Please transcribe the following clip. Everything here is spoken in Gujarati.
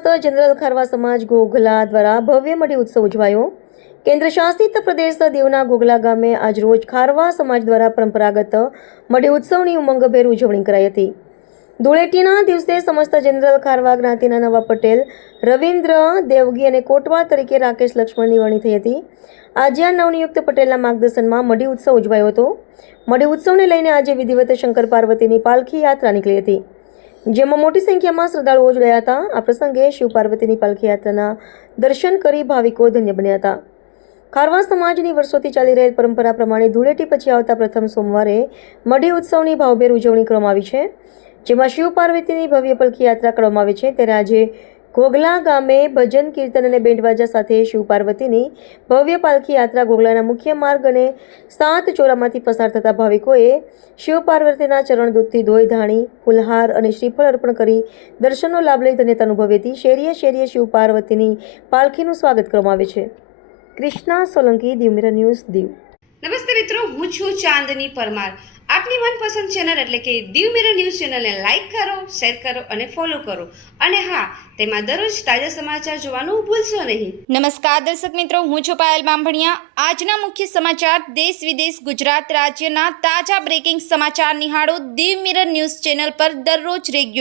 સમસ્ત જનરલ ખારવા સમાજ ઘોઘલા દ્વારા ભવ્ય મઢી ઉત્સવ ઉજવાયો. કેન્દ્ર શાસિત પ્રદેશ દીવના ઘોઘલા ગામે આજરોજ ખારવા સમાજ દ્વારા પરંપરાગત મઢી ઉત્સવની ઉમંગભેર ઉજવણી કરાઈ હતી. ધૂળેટીના દિવસે સમસ્ત જનરલ ખારવા જ્ઞાતિના નવા પટેલ રવિન્દ્ર દેવગી અને કોટવાલ તરીકે રાકેશ લક્ષ્મણની વરણી થઈ હતી. આજે આ નવનિયુક્ત પટેલના માર્ગદર્શનમાં મઢી ઉત્સવ ઉજવાયો હતો. મઢી ઉત્સવને લઈને આજે વિધિવત શંકર પાર્વતીની પાલખી યાત્રા નીકળી હતી, જેમાં મોટી સંખ્યામાં શ્રદ્ધાળુઓ જોડાયા હતા. આ પ્રસંગે શિવ પાર્વતીની પાલખી યાત્રાના દર્શન કરી ભાવિકો ધન્ય બન્યા હતા. ખારવા સમાજની વર્ષોથી ચાલી રહેલ પરંપરા પ્રમાણે ધૂળેટી પછી આવતા પ્રથમ સોમવારે મઢી ઉત્સવની ભાવભેર ઉજવણી કરવામાં આવી છે, જેમાં શિવ પાર્વતીની ભવ્ય પાલખી યાત્રા કરવામાં આવે છે. ત્યારે આજે ઘોઘલા ગામે ભજન કીર્તન અને બેન્ડવાજા સાથે શિવ પાર્વતીની ભવ્ય પાલખી યાત્રા ઘોઘલાના મુખ્ય માર્ગ અને 7 ચોરામાંથી પસાર થતા ભાવિકોએ શિવ પાર્વતીના ચરણ દૂધથી ધોઈ ધાણી, ફૂલહાર અને શ્રીફળ અર્પણ કરી દર્શનનો લાભ લઈ ધન્યતા અનુભવી હતી. શેરીએ શેરીએ શિવ પાર્વતીની પાલખીનું સ્વાગત કરવામાં આવે છે. Krishna Solanki, Diu mirror news, Diu. નમસ્તે મિત્રો, હું છું ચાંદની પરમાર. આપની મનપસંદ ચેનલ એટલે કે દીવ મિરર ન્યૂઝ ચેનલને લાઈક કરો, શેર કરો અને ફોલો કરો. અને હા, તેમાં દરરોજ તાજા સમાચાર જોવાનું ભૂલશો નહીં. નમસ્કાર દર્શક મિત્રો, હું છું પાયલ બામભણિયા. આજના મુખ્ય સમાચાર દેશ વિદેશ ગુજરાત રાજ્યના તાજા બ્રેકિંગ સમાચાર નિહાળો દીવ મિરર ન્યૂઝ ચેનલ પર દરરોજ રેગ્યુલર.